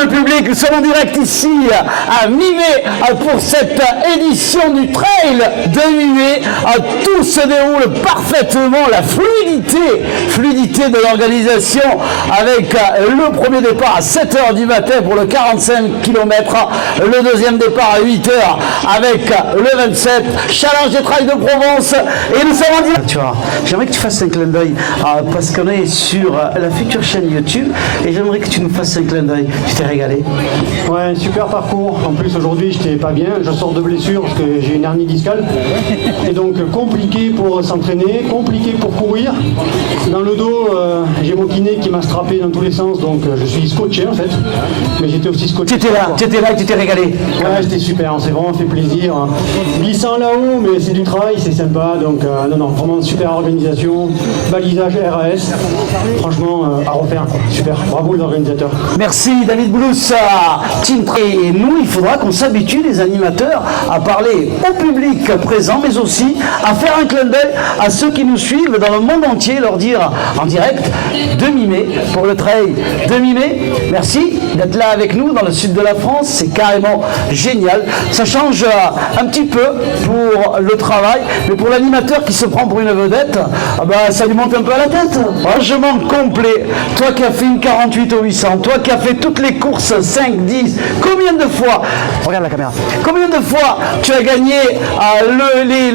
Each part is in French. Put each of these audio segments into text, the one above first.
le public, nous sommes en direct ici à Mimé pour cette édition du trail de Mimé. Tout se déroule parfaitement, la fluidité de l'organisation avec le premier départ à 7h du matin pour le 45 km, le deuxième départ à 8h avec le 27, Challenge des Trails de Provence et nous sommes en direct. Tu vois, j'aimerais que tu fasses un clin d'œil parce qu'on est sur la future chaîne YouTube et j'aimerais que tu nous fasses un clin d'œil. Tu t'es régalé? Ouais, super parcours. En plus aujourd'hui j'étais pas bien, je sors de blessure parce que j'ai une hernie discale et donc compliqué pour s'entraîner, compliqué pour courir. Dans le dos j'ai mon kiné qui m'a strappé dans tous les sens, donc je suis scotché en fait, mais j'étais aussi scotché. Tu étais là et tu t'es régalé? Ouais, c'était super, on s'est vraiment fait plaisir. Glissant là-haut, mais c'est du travail, c'est sympa, donc non, vraiment super organisation, balisage RAS, franchement à refaire, super, bravo les organisateurs. Merci David Blousse, Team Trail. Et nous, il faudra qu'on s'habitue, les animateurs, à parler au public présent, mais aussi à faire un clin d'œil à ceux qui nous suivent dans le monde entier, leur dire en direct de Mimé pour le trail de Mimé. Merci d'être là avec nous dans le sud de la France, c'est carrément génial. Ça change un petit peu pour le travail, mais pour l'animateur qui se prend pour une vedette, ça lui monte un peu à la tête. Franchement complet. Toi qui as fait une 48 au 800, toi qui as fait toutes les courses 5, 10, combien de fois, regarde la caméra, combien de fois tu as gagné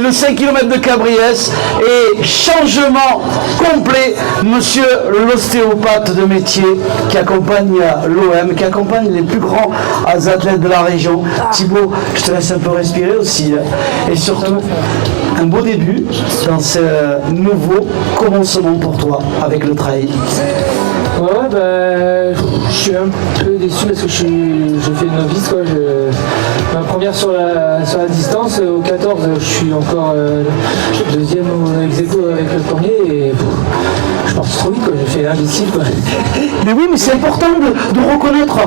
le 5 km de Cabriès et changement complet, monsieur l'ostéopathe de métier qui accompagne l'OM, qui accompagne les plus grands athlètes de la région. Thibaut, je te laisse un peu respirer aussi et surtout un beau début dans ce nouveau commencement pour toi avec le trail. Ouais, je suis un peu déçu parce que j'ai fait une novice, quoi. Ma première sur la distance, au 14, je suis encore deuxième au ex-aequo avec le premier et je pense trop vite, quoi. J'ai fait l'imbécile, quoi. Mais oui, mais c'est important de reconnaître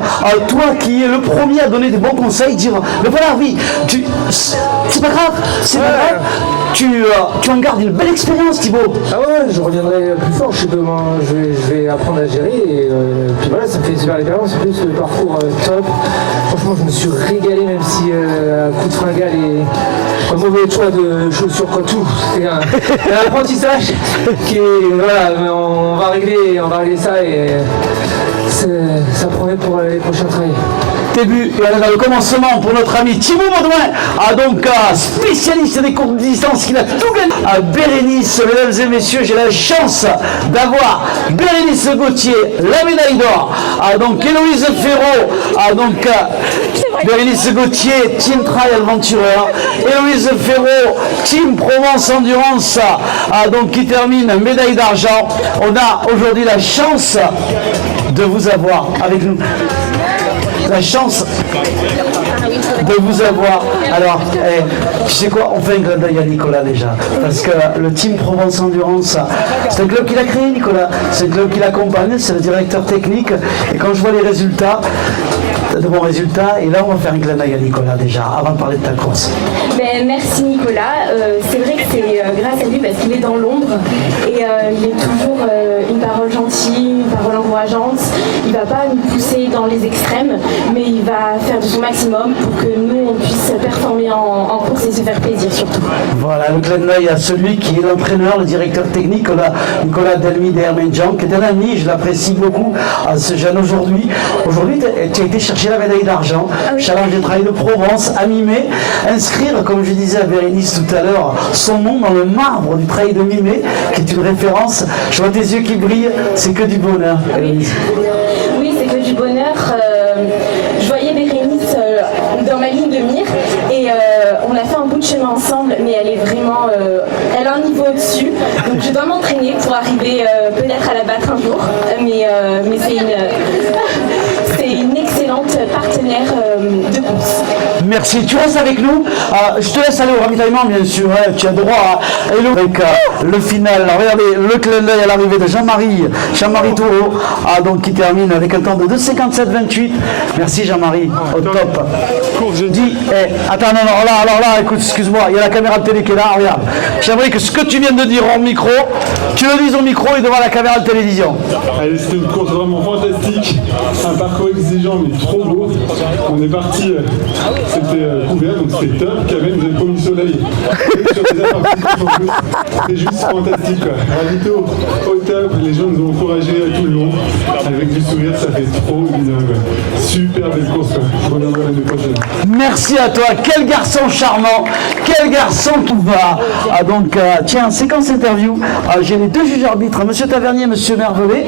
toi qui es le premier à donner des bons conseils, dire mais voilà, oui, c'est pas grave, c'est pas grave. Tu en gardes une belle expérience, Thibaut. Ah ouais, je reviendrai plus fort, je sais comment je vais apprendre à gérer et puis voilà, ça me fait super expérience. En plus, le parcours top. Franchement, je me suis régalé, même si à coup de fringale et un mauvais choix de chaussures, quoi, tout. C'est un apprentissage qui est, voilà, on va régler ça et ça promet pour les prochains trails. Début et dans le commencement pour notre ami Thibaut Baudouin, donc spécialiste des courtes distances qui a tout gagné. Bérénice, mesdames et messieurs, j'ai la chance d'avoir Bérénice Gauthier, la médaille d'or. Donc Héloïse Ferraud, Bérénice Gauthier, Team Trail Adventureur. Héloïse Ferraud, Team Provence Endurance, donc qui termine médaille d'argent. On a aujourd'hui la chance de vous avoir avec nous. La chance de vous avoir. Alors, tu sais quoi, on fait un clin d'œil à Nicolas déjà. Parce que le Team Provence Endurance, c'est un club qu'il a créé, Nicolas. C'est un club qui l'accompagne, c'est le directeur technique. Et quand je vois les résultats, de bons résultats, et là on va faire un clin d'œil à Nicolas déjà, avant de parler de ta course. Merci Nicolas. C'est vrai que c'est grâce à lui parce qu'il est dans l'ombre et il est toujours une parole gentille, une parole encourageante. Il ne va pas nous pousser dans les extrêmes, mais il va faire de son maximum pour que nous on puisse performer en course et se faire plaisir surtout. Voilà, le clin d'œil à celui qui est l'entraîneur, le directeur technique, Nicolas Delmy de Hermenjean, qui est un ami, je l'apprécie beaucoup, à ce jeune aujourd'hui. Aujourd'hui, tu as été chercher la médaille d'argent, Challenge des Trails de Provence, à Mimé, inscrire, comme je disais à Bérénice tout à l'heure, son nom dans le marbre du Trail de Mimé, qui est une référence. Je vois tes yeux qui brillent, c'est que du bonheur, Bérénice. Oui, c'est que du bonheur. Je voyais Bérénice dans ma ligne de mire et on a fait un bout de chemin ensemble, mais elle est vraiment, elle a un niveau au-dessus. Donc je dois m'entraîner pour arriver peut-être à la battre un jour, mais c'est une excellente partenaire de course. Merci. Tu restes avec nous. Je te laisse aller au ravitaillement, bien sûr. Hein. Tu as droit à Hello avec le final. Regardez le clin d'œil à l'arrivée de Jean-Marie Taureau, donc qui termine avec un temps de 2,57,28. Merci Jean-Marie, au top. Je dis, attends, non, alors là, écoute, excuse-moi, il y a la caméra de télé qui est là, regarde. J'aimerais que ce que tu viens de dire en micro, tu le dises au micro et devant la caméra de télévision. Allez, c'était une course vraiment fantastique, un parcours exigeant mais trop beau. On est parti, c'était couvert, donc c'était top. Kamel nous avait promis le soleil. Sur des appartements en plus, c'était juste fantastique quoi. Ravito au top, les gens nous ont encouragés tout le long. Avec du sourire, ça fait trop bien quoi. Super belle course quoi. Je reviendrai l'année prochaine. Merci à toi, quel garçon charmant, quel garçon qui va. Tiens, séquence interview, j'ai les deux juges arbitres, Monsieur Tavernier et Monsieur Mervelet,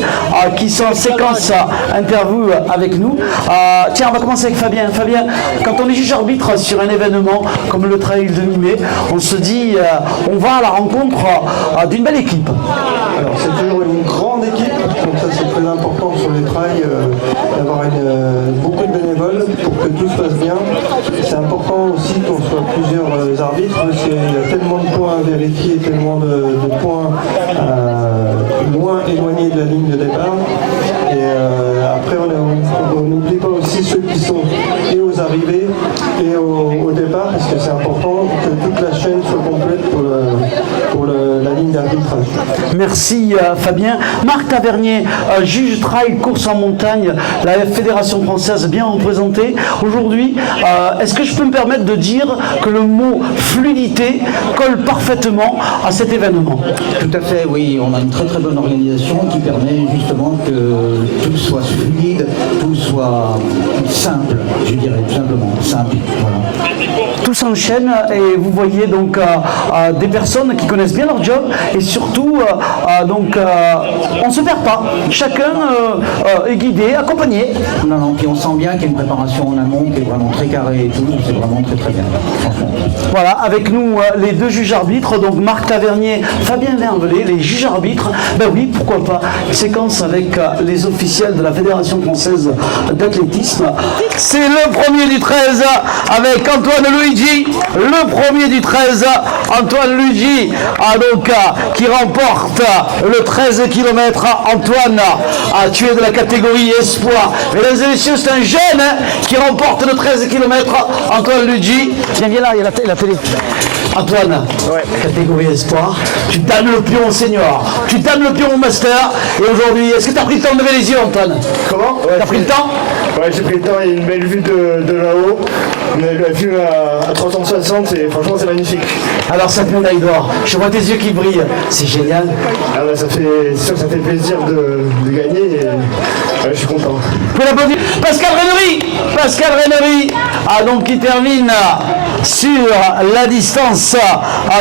qui sont en séquence interview avec nous. Tiens, on va commencer avec Fabien. Fabien, quand on est juge arbitre sur un événement comme le trail de Nîmes, on se dit, on va à la rencontre d'une belle équipe. Alors c'est toujours une grande équipe, donc ça c'est très important sur les trails, d'avoir beaucoup de bénévoles pour que tout se passe bien. C'est important aussi qu'on soit plusieurs arbitres, parce qu'il y a tellement de points à vérifier, tellement de points loin éloignés de la ligne de départ. Et après on n'oublie pas aussi ceux qui sont et aux arrivées et au départ, parce que c'est important que toute la chaîne soit complète pour la ligne d'arbitrage. Merci Fabien. Marc Tavernier, juge trail, course en montagne, la Fédération française bien représentée. Aujourd'hui, est-ce que je peux me permettre de dire que le mot fluidité colle parfaitement à cet événement? Tout à fait, oui. On a une très très bonne organisation qui permet justement que tout soit fluide, tout soit simple, je dirais, tout simplement, simple. Voilà. Tout s'enchaîne et vous voyez donc des personnes qui connaissent bien leur job et surtout on ne se perd pas. Chacun est guidé, accompagné. Non, puis on sent bien qu'il y a une préparation en amont qui est vraiment très carrée et tout, c'est vraiment très très bien. Franchement. Voilà, avec nous les deux juges arbitres, donc Marc Tavernier, Fabien Mervelet, les juges arbitres. Ben oui, pourquoi pas, une séquence avec les officiels de la Fédération française d'athlétisme. C'est le premier du 13 avec Antoine Luigi, le premier du 13, Antoine Luigi, qui remporte le 13 km. Antoine, tu es de la catégorie espoir. Mesdames et messieurs, c'est un jeune qui remporte le 13 km. Antoine Luigi, viens là, il y a la télé. Antoine, catégorie espoir, tu donnes le pion au senior, tu donnes le pion au master, et aujourd'hui, est-ce que tu as pris le temps de lever les yeux, Antoine? Comment? T'as pris le temps? Ouais, j'ai pris le temps, il y a une belle vue de là-haut, on a la vue à 360 et franchement c'est magnifique. Alors cette médaille d'or, je vois tes yeux qui brillent, c'est génial. Ah bah c'est sûr que ça fait plaisir de gagner et je suis content. Vous pouvez l'applaudir. Pascal Rennery, donc qui termine sur la distance.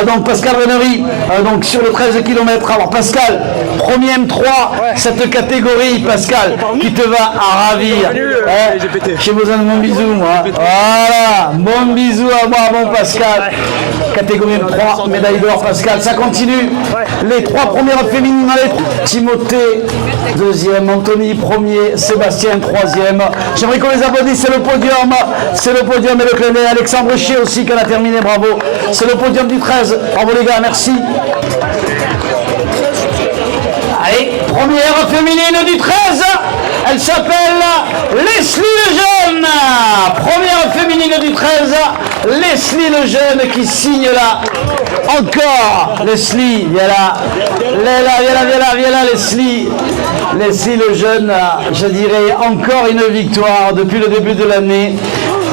Donc Pascal Rennery, donc sur le 13 km. Alors Pascal, premier M3, cette catégorie, Pascal, qui te va à ravir. J'ai besoin de mon bisou, moi. Voilà, bon bisou à moi, mon Pascal. Catégorie M3, médaille d'or, Pascal. Ça continue. Les trois premières féminines dans les trois. Timothée, deuxième. Anthony, premier. Sébastien, troisième. J'aimerais qu'on les applaudisse. C'est le podium. C'est le podium et le clin d'œil. Alexandre Chier aussi qui a terminé. Bravo. C'est le podium du 13. Bravo les gars, merci. Allez, première féminine du 13. Elle s'appelle Leslie Lejeune. Première féminine du 13, Leslie Lejeune qui signe là. Encore Leslie, viens là. Viens là, Leslie. Leslie Lejeune, je dirais encore une victoire depuis le début de l'année.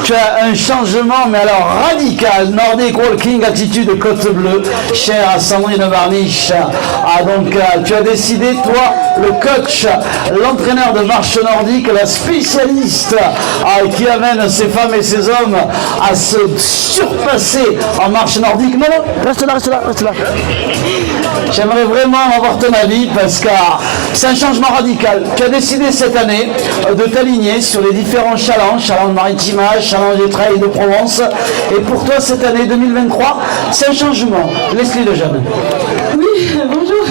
Tu as un changement, mais alors radical, Nordic Walking, attitude côte bleue, chère à Sandrine Varniche. Donc tu as décidé, toi, le coach, l'entraîneur de marche nordique, la spécialiste qui amène ces femmes et ces hommes à se surpasser en marche nordique. Non, reste là. J'aimerais vraiment avoir ton avis parce que c'est un changement radical. Tu as décidé cette année de t'aligner sur les différents challenges, challenge maritimage, challenge des trails de Provence. Et pour toi, cette année 2023, c'est un changement. Leslie Lejeune. Oui, bonjour.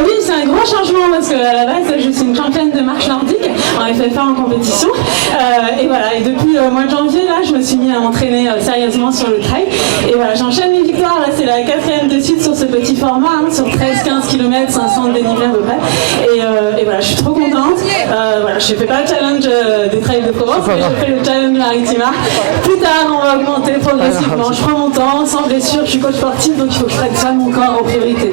Oui, c'est un gros changement parce qu'à la base, je suis une championne de marche nordique en FFA en compétition. Et voilà, et depuis le mois de janvier, là, je me suis mis à m'entraîner sérieusement sur le trail. Et voilà, j'enchaîne les victoires. Là, c'est la 4e de suite sur ce petit format, hein, sur 13-15 km, 500 de dénivelé à peu près. Et voilà, je suis trop contente. Voilà, je ne fais pas le challenge des trails de Provence, mais je fais le challenge Maritima. Plus tard, on va augmenter progressivement. Je prends mon temps, sans blessure. Je suis coach sportif, donc il faut que je traite mon corps en priorité.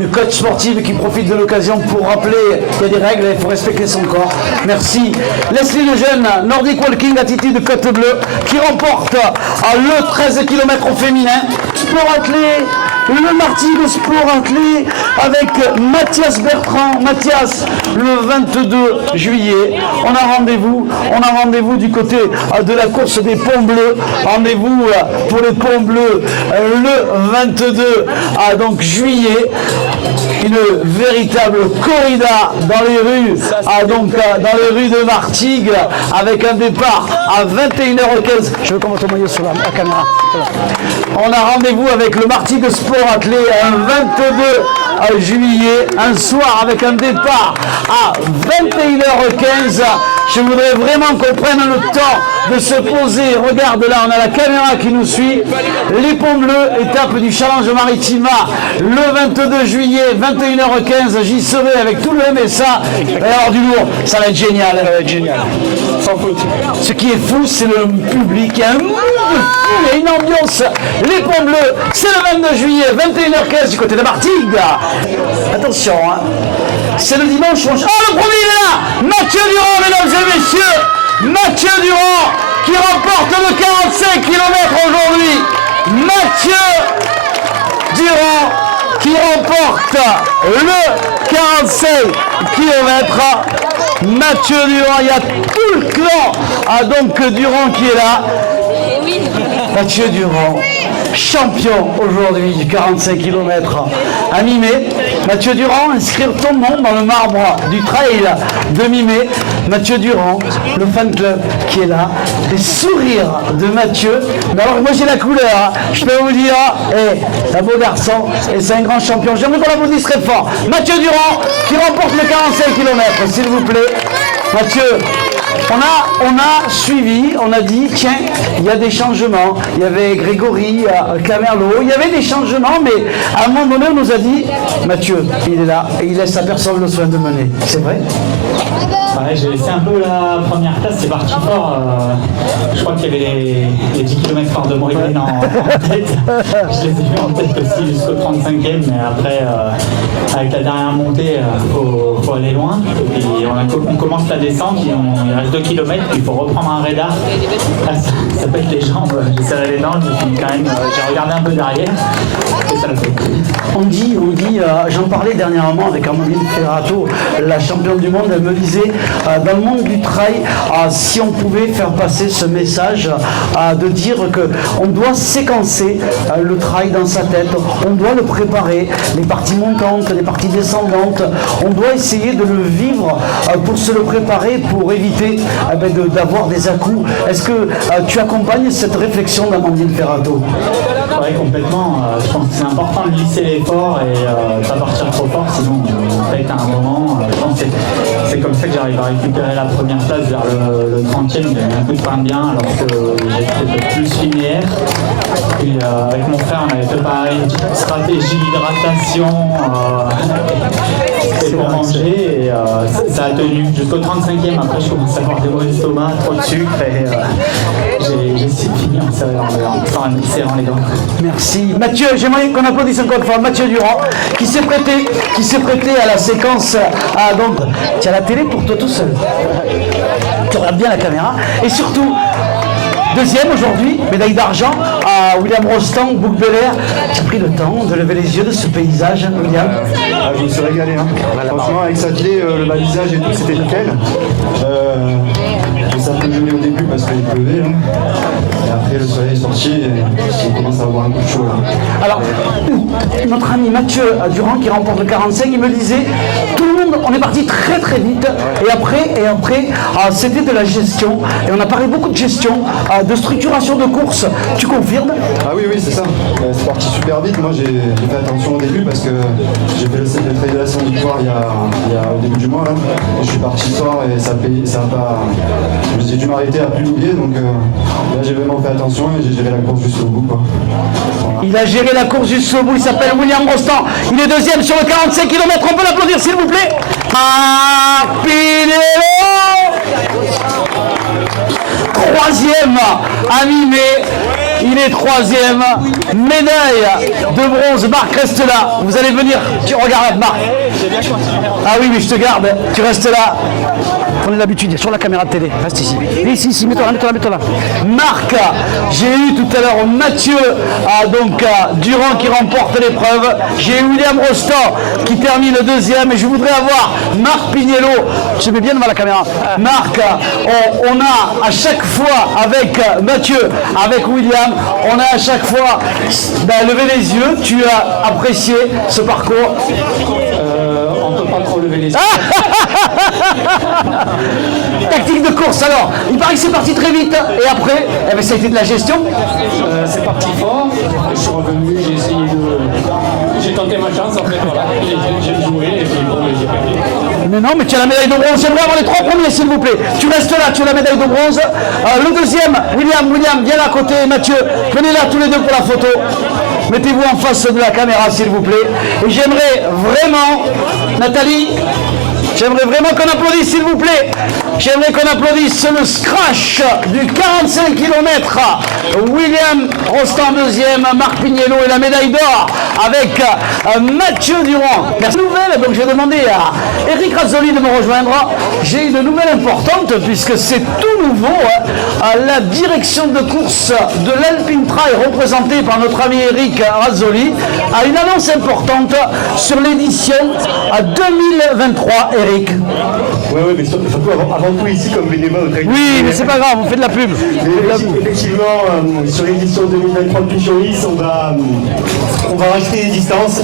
Une coach sportive qui profite de l'occasion pour rappeler qu'il y a des règles et il faut respecter son corps. Merci. Leslie Lejeune, Nordic Walking Attitude Côte Bleue, qui remporte le 13 km au féminin. Sport athlé, le Martigues Sport athlé avec Mathias Bertrand. Mathias, le 22 juillet, on a rendez-vous du côté de la course des Ponts Bleus. Rendez-vous pour les Ponts Bleus le 22 donc juillet. Une véritable corrida dans les rues, dans les rues de Martigues, avec un départ à 21h15. Je veux qu'on mette ton maillot sur la caméra. On a rendez-vous avec le Martigues Sport athlé un 22 juillet, un soir avec un départ à 21h15. Je voudrais vraiment qu'on prenne le temps de se poser. Regarde là, on a la caméra qui nous suit. Les Ponts Bleus, étape du Challenge Maritima, le 22 juillet, 21h15. J'y serai avec tout le MSA. Et alors du lourd, ça va être génial. Ça va être génial. Sans faute. Ce qui est fou, c'est le public. Il y a un monde de fou, il y a une ambiance. Les Ponts Bleus, c'est le 22 juillet, 21h15 du côté de Martigues. Attention, hein. C'est le dimanche. Oh, le premier il est là. Mathieu Durand, mesdames et messieurs. Mathieu Durand qui remporte le 45 km aujourd'hui. Mathieu Durand qui remporte le 45 km. Mathieu Durand, il y a tout le clan Durand qui est là. Mathieu Durand, champion aujourd'hui du 45 km à mi-mai. Mathieu Durand, inscrire ton nom dans le marbre du trail de mi-mai. Mathieu Durand, le fan club qui est là, les sourires de Mathieu. Mais alors moi j'ai la couleur, hein. Je peux vous dire, un beau garçon, et c'est un grand champion. J'aimerais qu'on l'applaudisse très fort. Mathieu Durand qui remporte le 45 km, s'il vous plaît. Mathieu, on a suivi, on a dit, tiens, il y a des changements. Il y avait Grégory, Camerlo, il y avait des changements, mais à un moment donné, on nous a dit, Mathieu, il est là, et il laisse à personne le soin de mener. C'est vrai? Ouais, j'ai laissé un peu la première place, c'est parti fort. Je crois qu'il y avait les 10 km par de moyenne en tête. Je les ai vus en tête aussi jusqu'au 35e, mais après, avec la dernière montée, faut aller loin. Et puis on commence la descente, il reste 2 km, puis il faut reprendre un radar. Ça pète les jambes, j'ai serré les dents, j'ai regardé un peu derrière, et ça l'a fait. On dit, j'en parlais dernièrement avec Amandine Ferrato, la championne du monde, elle me disait, dans le monde du trail, si on pouvait faire passer ce message de dire qu'on doit séquencer le trail dans sa tête, on doit le préparer, les parties montantes, les parties descendantes, on doit essayer de le vivre pour se le préparer, pour éviter d'avoir des à-coups. Est-ce que tu accompagnes cette réflexion d'Amandine Ferrato? Oui, complètement. Je pense que c'est important de lisser l'effort et pas partir trop fort, sinon on pète à un moment. Je pense que c'est comme ça que j'arrive à récupérer la première place vers le 30e. J'ai mis un coup de pain bien alors que j'étais plus linéaire. Puis avec mon frère, on avait fait pareil, une petite stratégie d'hydratation et pour manger. Et ça a tenu jusqu'au 35e. Après, je commençais à avoir des maux d'estomac, trop de sucre et j'ai fini en serrant les dents. Merci. Mathieu, j'aimerais qu'on applaudisse encore une fois Mathieu Durand qui s'est prêté à la séquence. Donc, tu as la télé pour toi tout seul. Tu regardes bien la caméra. Et surtout, deuxième aujourd'hui, médaille d'argent à William Rostand, Bouc Bel-Air. Tu as pris le temps de lever les yeux de ce paysage, William? Je me suis régalé. Hein. Franchement, avec sa clé, le balisage et tout, c'était nickel. J'ai un peu gelé au début parce qu'il pleuvait. Hein. Et après, le soleil est sorti et on commence à avoir un coup de chaud. Là. Alors, notre ami Mathieu Durand qui remporte le 45, il me disait, tout le monde, on est parti très très vite, et après c'était de la gestion, et on a parlé beaucoup de gestion, de structuration de course, tu confirmes? Ah oui, c'est ça, c'est parti super vite, moi j'ai fait attention au début parce que j'ai fait le trail de la Saint-Victoire il y a au début du mois, là, et je suis parti ce soir et ça a pas... J'ai dû m'arrêter à plus l'oublier, donc là j'ai vraiment fait attention et j'ai géré la course jusqu'au bout, quoi. Voilà. Il a géré la course jusqu'au bout, il s'appelle William Rostand, il est deuxième sur le 45 km, on peut l'applaudir s'il vous plaît. Troisième à mi-mai, il est troisième, médaille de bronze. Marc, reste là, vous allez venir, tu regardes Marc. Ah oui, mais je te garde, tu restes là. On a l'habitude, sur la caméra de télé, reste ici. Ici, mets-toi là. Marc, j'ai eu tout à l'heure Mathieu Durand qui remporte l'épreuve. J'ai eu William Rostand qui termine le deuxième. Et je voudrais avoir Marc Pignello. Je mets bien devant la caméra. Marc, on a à chaque fois avec Mathieu, avec William, on a à chaque fois levé les yeux. Tu as apprécié ce parcours? On ne peut pas trop lever les yeux. Tactique de course alors, il paraît que c'est parti très vite et après, ça a été de la gestion. C'est parti fort, je suis revenu, j'ai essayé j'ai tenté ma chance en fait, voilà, j'ai joué et puis bon, j'ai perdu. Mais non, mais tu as la médaille de bronze, j'aimerais avoir les trois premiers s'il vous plaît. Tu restes là, tu as la médaille de bronze. Le deuxième, William, viens là à côté, Mathieu, venez là tous les deux pour la photo. Mettez-vous en face de la caméra s'il vous plaît. Et j'aimerais vraiment, Nathalie, j'aimerais vraiment qu'on applaudisse s'il vous plaît. J'aimerais qu'on applaudisse le scratch du 45 km. William Rostand deuxième, Marc Pignello et la médaille d'or avec Mathieu Durand. Merci. Nouvelle, donc j'ai demandé à Eric Razzoli de me rejoindre. J'ai une nouvelle importante puisque c'est tout nouveau. La direction de course de l'Alpine Trail représentée par notre ami Eric Razzoli a une annonce importante sur l'édition 2023. Eric. Oui, mais surtout avant tout ici comme bénévole au Trail. Oui, mais c'est pas grave, on fait de la pub. Effectivement, sur l'édition 2023 de Puchoris, on va rajouter des distances.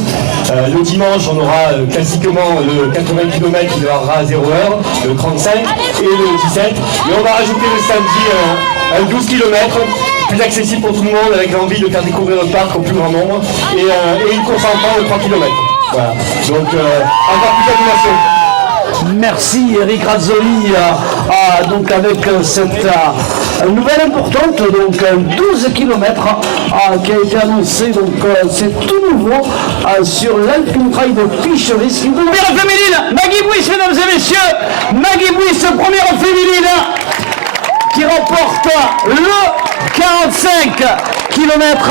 Le dimanche, on aura classiquement le 80 km qui démarrera à 0 heure, le 35 et le 17. Et on va rajouter le samedi un 12 km, plus accessible pour tout le monde, avec l'envie de faire découvrir le parc au plus grand nombre, et une course en temps de 3 km. Voilà. Donc, encore plus d'animation. Merci Eric Razzoli, donc avec cette nouvelle importante, donc 12 km qui a été annoncé, donc c'est tout nouveau sur l'Alpine Trail de Puchoris. Une première féminine, Maggie Bouis, mesdames et messieurs, Maggie Bouis, première féminine qui remporte le 45 km.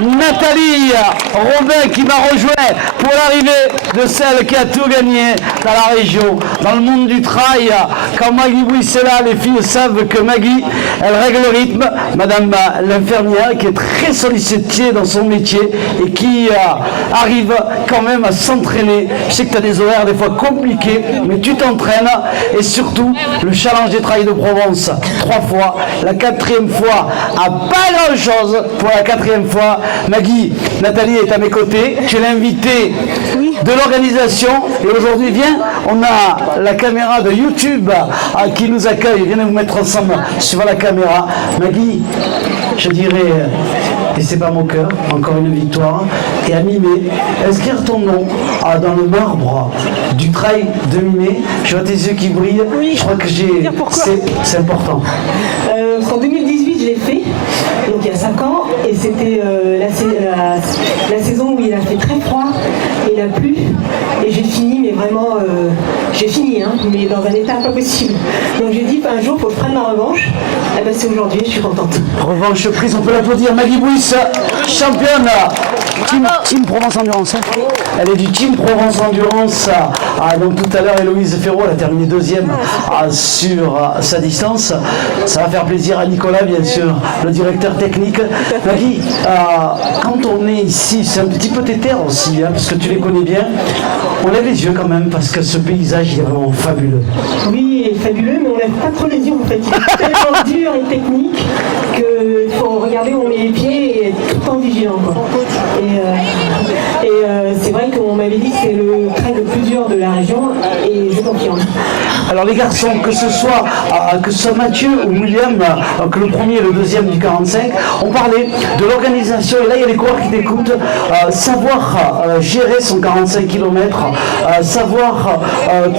Nathalie Robin qui m'a rejoint pour l'arrivée de celle qui a tout gagné dans la région, dans le monde du trail. Quand Maggie Bouis est là, les filles savent que Maggie, elle règle le rythme. Madame l'infirmière qui est très sollicitée dans son métier et qui arrive quand même à s'entraîner. Je sais que tu as des horaires des fois compliqués, mais tu t'entraînes et surtout le challenge des trails de Provence 3 fois, la 4e fois à pas grand chose pour la 4e fois. Maggie, Nathalie est à mes côtés, tu es l'invitée de l'organisation et aujourd'hui viens, on a la caméra de YouTube qui nous accueille, viens nous mettre ensemble sur la caméra. Maggie, je dirais, et c'est pas mon cœur, encore une victoire, et à mi-mai, inscrire ton nom dans le marbre du trail de mi-mai, je vois tes yeux qui brillent, je crois que c'est important. En 2018, je l'ai fait, donc il y a 5 ans, et c'était la saison où il a fait très froid et il a plu, et j'ai fini, mais vraiment, mais dans un état pas possible. Donc j'ai dit, un jour, il faut que je prenne ma revanche, et ben c'est aujourd'hui, je suis contente. Revanche prise, on peut l'applaudir, Maggie Bouis, championne, team Provence Endurance. Elle est du team Provence Endurance. Donc tout à l'heure, Héloïse Ferraud, elle a terminé 2e sur sa distance. Ça va faire plaisir à Nicolas, bien sûr, le directeur technique. Maggie, quand on est ici, c'est un petit peu tétère aussi, parce que tu les connais bien. On lève les yeux quand même, parce que ce paysage il est vraiment fabuleux. Oui, il est fabuleux, mais on lève pas trop les yeux en fait. Il est tellement dur et technique qu'il faut regarder où on met les pieds et être tout le temps vigilant. Quoi. Et m'avez dit que c'est le trail le plus dur de la région et je confirme. Alors les garçons, que ce soit Mathieu ou William, que le premier et le deuxième du 45, on parlait de l'organisation, et là il y a les coureurs qui t'écoutent, savoir gérer son 45 km, savoir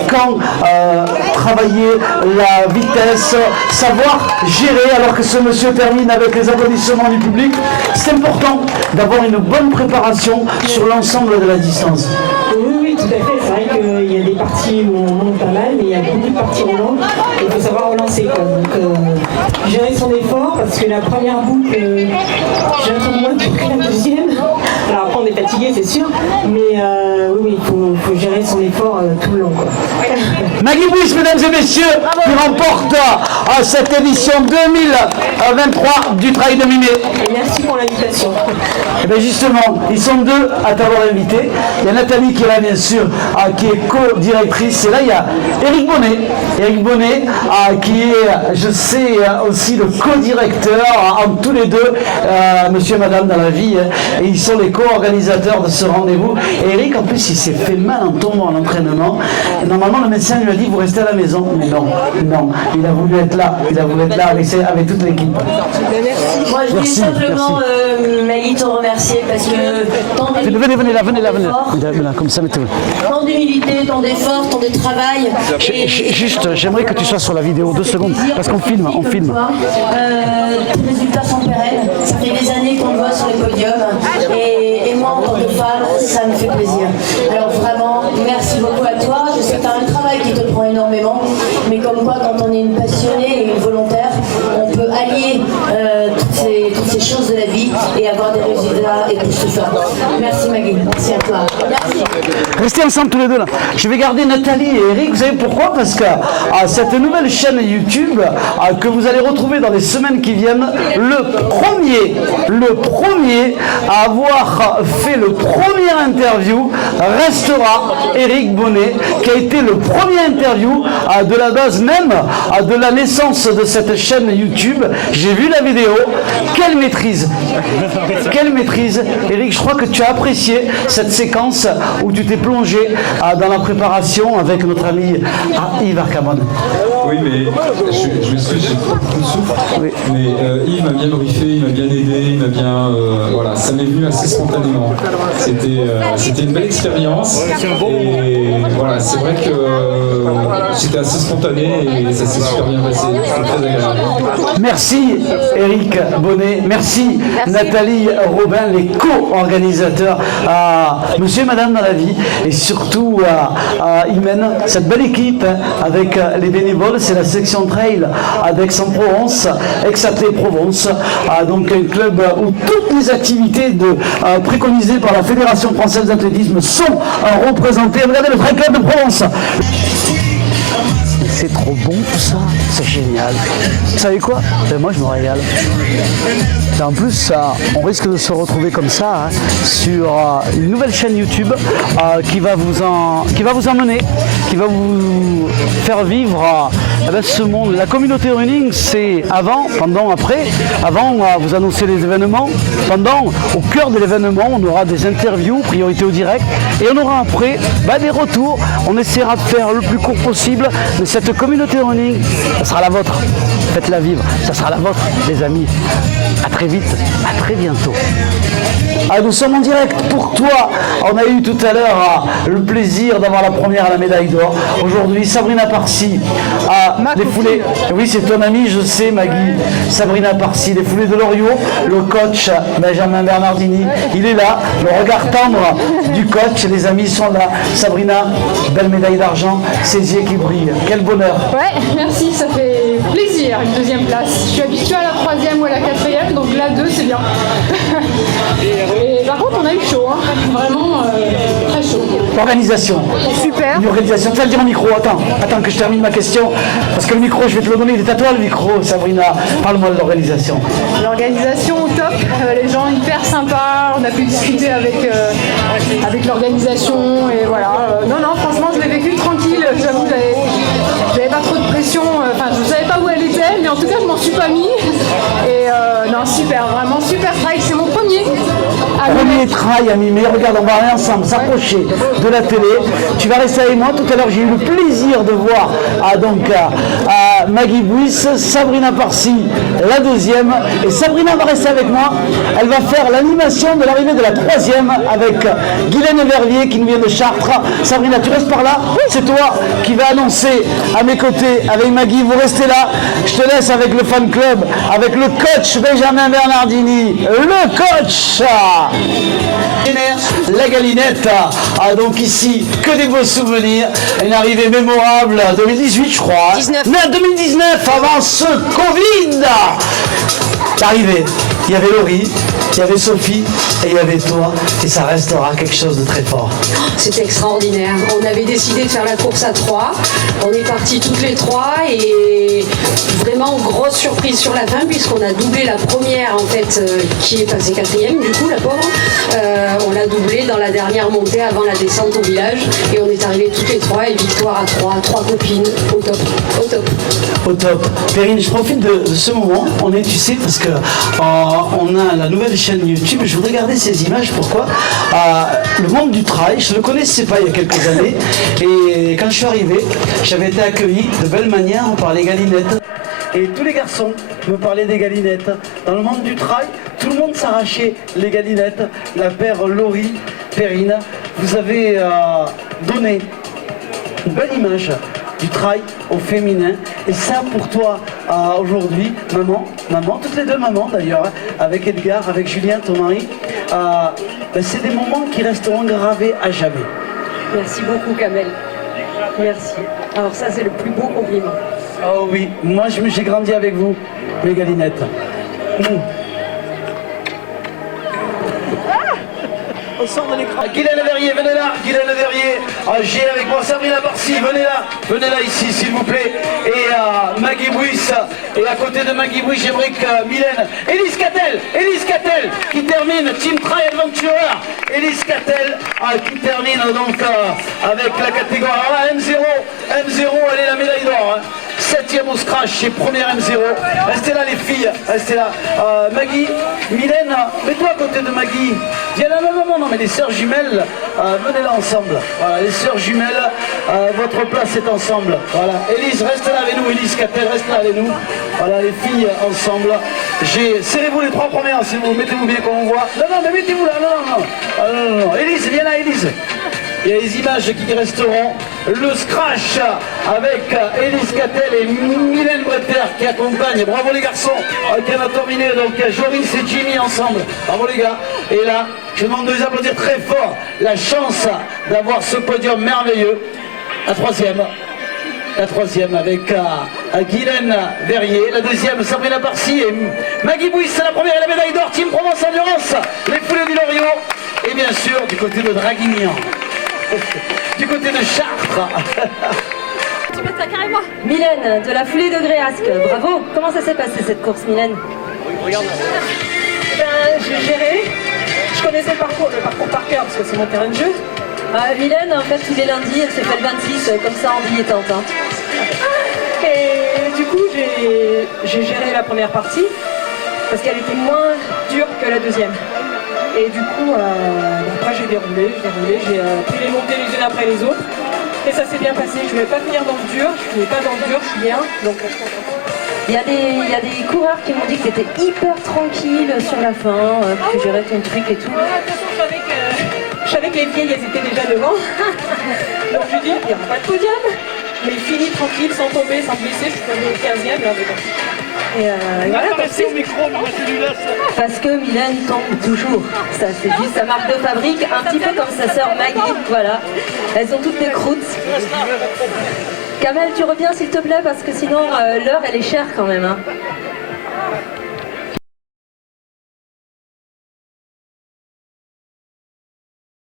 quand travailler la vitesse, savoir gérer alors que ce monsieur termine avec les applaudissements du public. C'est important d'avoir une bonne préparation sur l'ensemble de la distance. Oui, tout à fait. C'est vrai qu'il y a des parties où on monte pas mal, mais il y a beaucoup de parties roulantes. Il faut savoir relancer, quoi. Donc, gérer son effort, parce que la première boucle, j'ai un peu moins que la deuxième. Alors après, on est fatigué, c'est sûr, mais oui, il faut gérer son effort tout le long, quoi. Maggie Bush, mesdames et messieurs, qui remporte cette édition 2023 du Trail de Mimé. Et merci pour l'invitation. Et bien justement, ils sont deux à t'avoir invité. Il y a Nathalie qui est là, bien sûr, qui est co-directrice. Et là, il y a Éric Bonnet. Éric Bonnet, qui est, je sais, aussi le co-directeur, entre tous les deux, monsieur et madame dans la vie. Et ils sont les co-organisateurs de ce rendez-vous. Et Éric, en plus, il s'est fait mal en tombant à l'entraînement. Et normalement, le médecin lui a dit, vous restez à la maison. Mais non, il a voulu être là. Il a voulu être là avec toute l'équipe. Merci. Moi, je voulais simplement, Maggie, te remercier parce que tant Venez là, comme ça, mettez-vous. Tant d'humilité, tant d'efforts, tant de travail. Juste, j'aimerais que tu sois sur la vidéo 2 secondes, parce qu'on filme. Tes résultats sont pérennes. Ça fait des années qu'on te voit sur les podiums. Et moi, en tant que femme, ça me fait plaisir. Alors vraiment, merci beaucoup à toi. Je sais que tu as un travail qui te prend énormément. Mais comme quoi, quand on est une passionnée et une volontaire, on peut allier toutes ces choses de la vie et avoir des résultats et tout ça. Merci Maggie, merci à toi. Merci. Restez ensemble tous les deux là. Je vais garder Nathalie et Eric. Vous savez pourquoi? Parce que cette nouvelle chaîne YouTube que vous allez retrouver dans les semaines qui viennent, le premier à avoir fait le premier interview restera Éric Bonnet, qui a été le premier interview de la base même de la naissance de cette chaîne YouTube. J'ai vu la vidéo. Quelle maîtrise! Quelle maîtrise! Éric, je crois que tu as apprécié cette séquence où tu t'es plongé dans la préparation avec notre ami Yves Arcamon. Oui, mais je m'excuse, j'ai pas beaucoup de souffle. Oui. Mais Yves m'a bien briefé, il m'a bien aidé, il m'a bien... voilà, ça m'est venu assez spontanément. C'était une belle expérience. Et voilà, c'est vrai que c'était assez spontané et ça s'est super bien passé. C'était très agréable. Merci Éric Bonnet, merci Nathalie Robin, les co-organisateurs, monsieur et madame dans la vie, et surtout ils mènent cette belle équipe avec les bénévoles. C'est la section trail d'Aix-en-Provence, Aix-Athée-Provence, donc un club où toutes les activités préconisées par la Fédération française d'athlétisme sont représentées. Regardez le Trail Club de Provence. C'est trop bon tout ça, c'est génial. Vous savez quoi? Moi je me régale. Et en plus, on risque de se retrouver comme ça sur une nouvelle chaîne YouTube qui va vous emmener, qui va vous faire vivre ce monde. La communauté running, c'est avant, pendant, après. Avant, vous annoncez les événements. Pendant, au cœur de l'événement, on aura des interviews, priorité au direct. Et on aura après des retours. On essaiera de faire le plus court possible. Mais cette communauté running, ça sera la vôtre. Faites-la vivre. Ça sera la vôtre, les amis. À très vite, à très bientôt. Nous sommes en direct pour toi. On a eu tout à l'heure le plaisir d'avoir la première à la médaille d'or. Aujourd'hui, Sabrina Parsi les foulées. Oui, c'est ton ami, je sais, Maggie. Sabrina Parsi, les foulées de Loriot. Le coach Benjamin Bernardini, il est là. Le regard tendre du coach. Les amis sont là. Sabrina, belle médaille d'argent. Ses yeux qui brillent. Quel bonheur. Ouais, merci, ça fait plaisir, une deuxième place. Je suis habituée à la troisième ou à la quatrième, donc là, 2, c'est bien. Et par contre, on a eu chaud, hein. Vraiment très chaud. Organisation. Super. Une organisation. Tu vas le dire au micro. Attends que je termine ma question. Parce que le micro, je vais te le donner. Il est à toi le micro, Sabrina. Parle-moi de l'organisation. L'organisation au top. Les gens hyper sympas. On a pu discuter avec l'organisation. Et voilà. Non, franchement, je l'ai vécu tranquille. J'avoue, j'avais pas trop de pression. Enfin, je savais pas où elle était. Mais en tout cas, je m'en suis pas mis. Et non, super. Vraiment super trail. C'est mon premier. premier trail à mi-mai. Regarde, on va aller ensemble s'approcher de la télé. Tu vas rester avec moi. Tout à l'heure, j'ai eu le plaisir de voir Maggie Buisse, Sabrina Parsi, la deuxième. Et Sabrina va rester avec moi. Elle va faire l'animation de l'arrivée de la troisième avec Guylaine Verviers qui nous vient de Chartres. Sabrina, tu restes par là. C'est toi qui vas annoncer à mes côtés avec Maggie. Vous restez là. Je te laisse avec le fan club, avec le coach Benjamin Bernardini. Le coach la Galinette. Donc ici, que des beaux souvenirs. Une arrivée mémorable 2018, je crois. 2019, avant ce Covid. L'arrivée, il y avait Laurie, il y avait Sophie et il y avait toi. Et ça restera quelque chose de très fort. C'était extraordinaire. On avait décidé de faire la course à 3. On est partis toutes les 3 et vraiment grosse surprise sur la fin puisqu'on a doublé la première en fait qui est passée 4e du coup la pauvre. On l'a doublé dans la dernière montée avant la descente au village et on est arrivés toutes les 3 et victoire à 3 copines au top. Au top. Au top. Perrine, je profite de ce moment. On est, tu sais, parce que on a la nouvelle chaîne YouTube. Je voudrais garder ces images. Pourquoi le monde du trail, je ne le connaissais pas il y a quelques années. Et quand je suis arrivé, j'avais été accueilli de belle manière par les Galinettes. Et tous les garçons me parlaient des Galinettes. Dans le monde du trail, tout le monde s'arrachait les Galinettes. La paire Laurie, Perrine, vous avez donné une belle image du trail au féminin. Et ça pour toi aujourd'hui, maman, toutes les deux mamans d'ailleurs, avec Edgar, avec Julien, ton mari, c'est des moments qui resteront gravés à jamais. Merci beaucoup Kamel. Merci. Alors ça c'est le plus beau compliment. Oh oui, moi j'ai grandi avec vous, les Galinettes. Au sort de l'écran. Guylaine Verrier, venez là, Guylaine Verrier. J'ai avec moi Sabrina Parsi, venez là ici s'il vous plaît. Et Maggie Buisse. Et à côté de Maggie Buisse, j'aimerais que Mylène, Élise Cattel, qui termine Team Trail Adventurer. Élise Cattel, qui termine donc avec la catégorie. Alors là, M0, elle est la médaille d'or. Hein. 7e au scratch et première M0. Restez là les filles, restez là. Maggie, Mylène, mets-toi à côté de Maggie. Viens là, non, mais les sœurs jumelles, venez là ensemble. Voilà, les sœurs jumelles, votre place est ensemble. Voilà, Élise, reste là avec nous, Élise Cattel, reste là avec nous. Voilà, les filles ensemble. Serrez-vous les 3 premières, s'il vous mettez-vous bien comme on voit. Non, mais mettez-vous là, non. Élise, viens là, Élise. Il y a les images qui resteront. Le scratch avec Élise Cattel et Mylène Bretter qui accompagnent. Bravo les garçons qui en a terminé. Donc Joris et Jimmy ensemble. Bravo les gars. Et là, je demande de les applaudir très fort. La chance d'avoir ce podium merveilleux. La troisième avec Guylaine Verrier. La deuxième, Sabrina Parsi et Maggie Buisse. La première et la médaille d'or. Team Provence Endurance. Les Foulées du Loriot. Et bien sûr, du côté de Draguignan. Du côté de Chartres. Tu peux ça carrément. Mylène, de la Foulée de Gréasque. Bravo. Comment ça s'est passé cette course, Mylène? Regarde. J'ai géré. Je connaissais le parcours par cœur parce que c'est mon terrain de jeu. Mylène, en fait, tous les lundis, elle s'est fait le 26 comme ça en dilettante. Hein. Et du coup, j'ai géré la première partie parce qu'elle était moins dure que la deuxième. Et du coup, après j'ai déroulé, j'ai pris les montées les unes après les autres. Et ça s'est bien passé. Je ne voulais pas finir dans le dur, je ne voulais pas dans le dur, je suis bien. Donc, il y a des coureurs qui m'ont dit que tu étais hyper tranquille sur la fin, que tu gérais ton truc et tout. De toute façon, je savais que les vieilles, elles étaient déjà devant. Donc je dis, il n'y aura pas de podium. Mais fini tranquille, sans tomber, sans blesser, je suis tombée au 15e. Là, et voilà, parce que Mylène tombe toujours. Ça, c'est juste sa marque de fabrique, un petit peu comme sa sœur Maggie. Voilà, elles ont toutes des croûtes. Kamel, tu reviens s'il te plaît, parce que sinon l'heure elle est chère quand même. Hein.